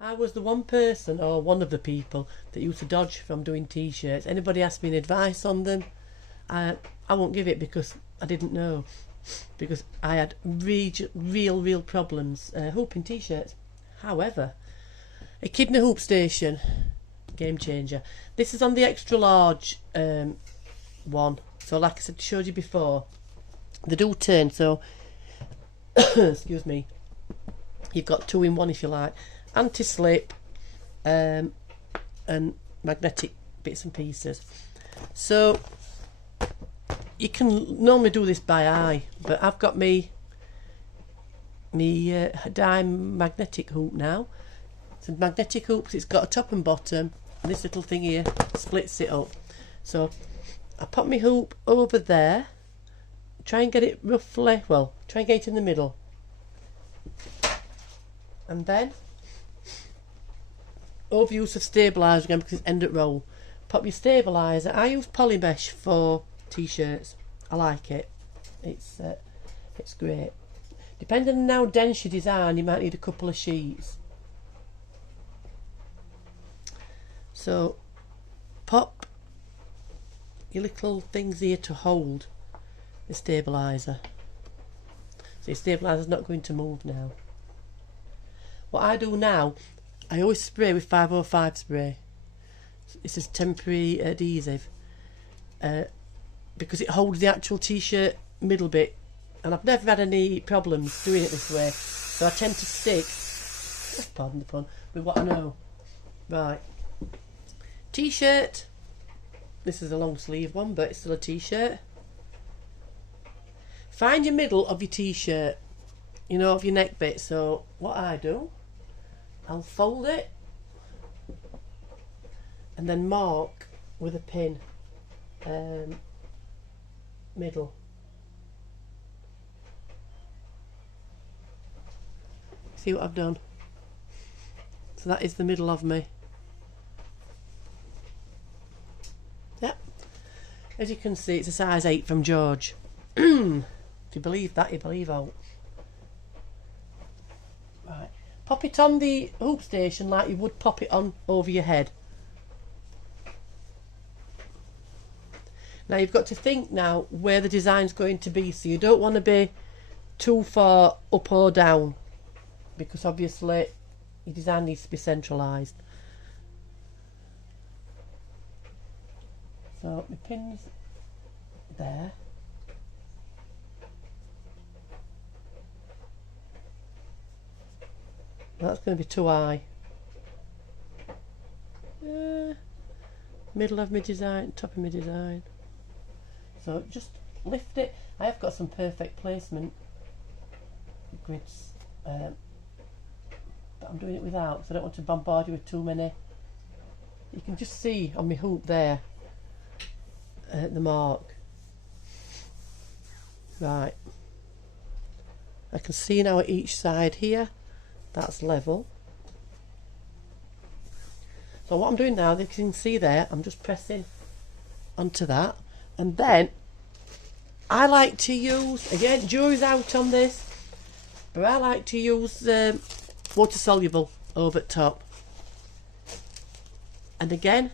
I was the one person, or one of the people, that used to dodge from doing t-shirts. Anybody asked me advice on them, I won't give it because I didn't know. Because I had real problems hooping t-shirts. However, Echidna hoop station, game changer. This is on the extra large one. So like I said, showed you before, they do turn. So excuse me, you've got 2 in 1 if you like. Anti-slip and magnetic bits and pieces. So you can normally do this by eye, but I've got me dime magnetic hoop now. It's a magnetic hoop. It's got a top and bottom, and this little thing here splits it up. So I pop my hoop over there, try and get it roughly, well, try and get it in the middle, and then overuse of stabiliser again because it's end at roll. Pop your stabiliser. I use polymesh for t-shirts. I like it. It's great. Depending on how dense your design, you might need a couple of sheets. So pop your little things here to hold the stabiliser. So your stabiliser's not going to move now. What I do now, I always spray with 505 spray. This is temporary adhesive because it holds the actual t-shirt middle bit, and I've never had any problems doing it this way. So I tend to stick, pardon the pun, with what I know. Right, t-shirt. This is a long sleeve one, but it's still a t-shirt. Find your middle of your t-shirt, you know, of your neck bit. So what I do, I'll fold it and then mark with a pin middle. See what I've done? So that is the middle of me. Yep. As you can see, it's a size 8 from George. If you believe that, you believe out. Right. Pop it on the hoop station like you would pop it on over your head. Now you've got to think now where the design's going to be, so you don't want to be too far up or down, because obviously your design needs to be centralised. So my pin's there. That's going to be too high. Middle of my design, top of my design. So just lift it. I have got some perfect placement grids, but I'm doing it without, because I don't want to bombard you with too many. You can just see on my hoop there the mark. Right, I can see now at each side here that's level. So what I'm doing now, you can see there, I'm just pressing onto that, and then I like to use, again, jury's out on this, but I like to use water soluble over at top, and again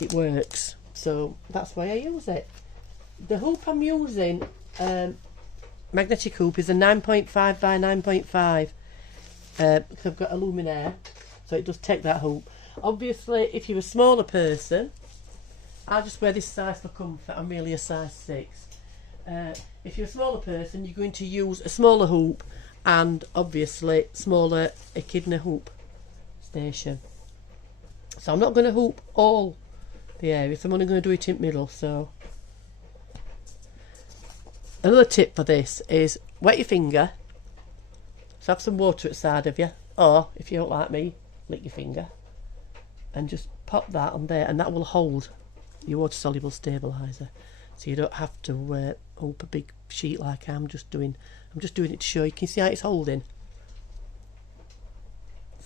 it works, so that's why I use it. The hoop I'm using, magnetic hoop, is a 9.5 by 9.5 because I've got a luminaire, so it does take that hoop. Obviously if you're a smaller person, I'll just wear this size for comfort. I'm really a size 6. If you're a smaller person, you're going to use a smaller hoop, and obviously smaller Echidna hoop station. So I'm not going to hoop all the areas, I'm only going to do it in middle. So another tip for this is wet your finger, so have some water at the side of you, or if you don't like me, lick your finger and just pop that on there, and that will hold your water soluble stabiliser, so you don't have to hoop a big sheet like I'm just doing. I'm just doing it to show you. Can you see how it's holding?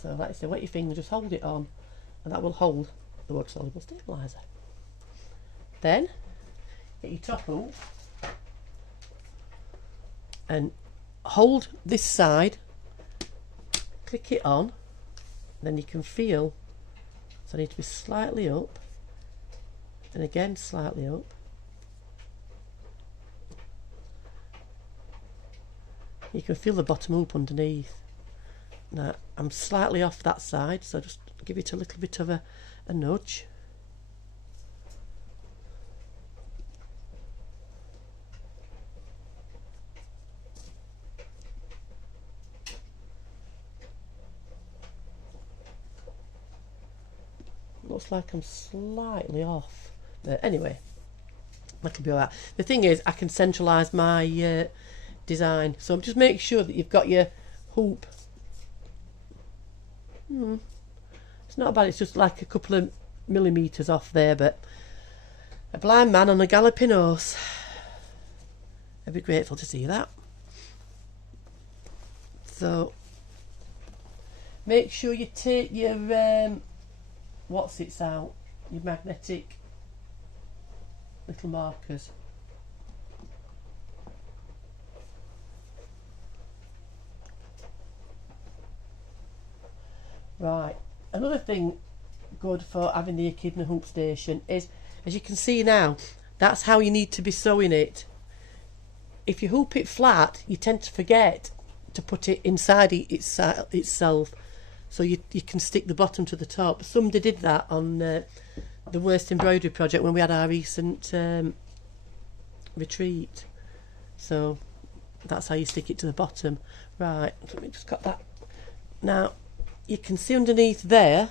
So like I say, wet your finger, just hold it on, and that will hold the water soluble stabiliser. Then get your top hoop and hold this side, click it on, Then you can feel, so I need to be slightly up, and again slightly up. You can feel the bottom hoop underneath. Now I'm slightly off that side, so just give it a little bit of a nudge. Looks like I'm slightly off, but anyway, that'll be alright. The thing is, I can centralise my design, so just make sure that you've got your hoop. It's not bad, it's just like a couple of millimetres off there, but a blind man on a galloping horse. I'd be grateful to see that. So make sure you take your what's it's out, your magnetic little markers. Right, another thing good for having the Echidna hoop station is, as you can see now, that's how you need to be sewing it. If you hoop it flat, you tend to forget to put it inside itself, so you can stick the bottom to the top. Somebody did that on the Worst Embroidery project when we had our recent retreat. So that's how you stick it to the bottom. Right, let me just got that. Now you can see underneath there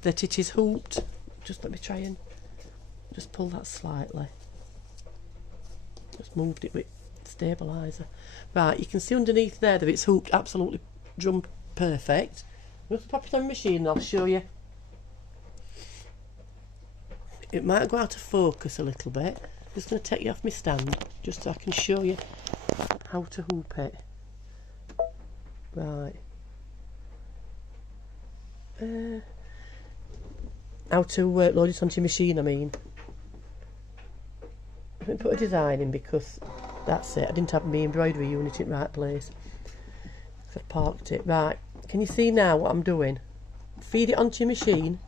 that it is hooped. Just let me try and just pull that slightly. Just moved it with stabiliser. Right, you can see underneath there that it's hooped absolutely drum perfect. I'm going to pop it on the machine and I'll show you. It might go out of focus a little bit. I'm just going to take you off my stand just so I can show you how to hoop it. Right. How to load it onto your machine, I mean. Let me put a design in because that's it. I didn't have my embroidery unit in the right place. So I've parked it. Right. Can you see now what I'm doing? Feed it onto your machine.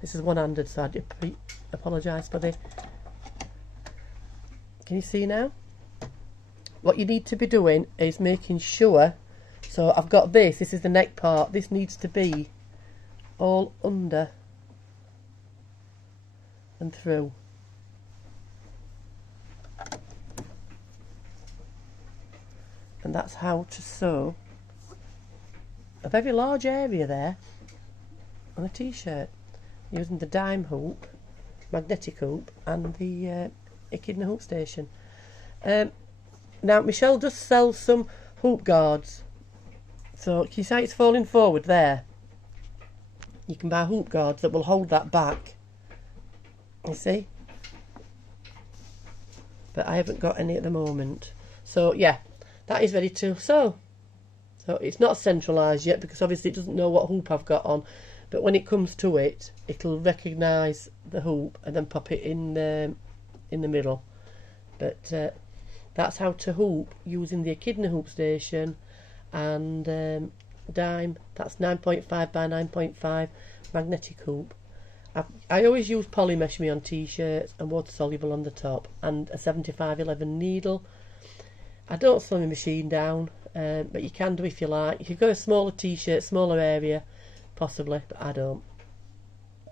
This is one-handed, so I apologise for this. Can you see now? What you need to be doing is making sure, so I've got this is the neck part, this needs to be all under and through. And that's how to sew a very large area there on a t-shirt using the dime hoop, magnetic hoop, and the Echidna hoop station. Now Michelle does sell some hoop guards, so can you see it's falling forward there? You can buy hoop guards that will hold that back, you see, but I haven't got any at the moment. So yeah, that is ready to sew. So it's not centralised yet because obviously it doesn't know what hoop I've got on, but when it comes to it, it'll recognise the hoop and then pop it in the middle. But that's how to hoop using the Echidna hoop station and dime. That's 9.5 by 9.5 magnetic hoop. I always use poly mesh me on t-shirts and water soluble on the top, and a 7511 needle. I don't slow my machine down, but you can do if you like. You could go a smaller t-shirt, smaller area, possibly, but I don't.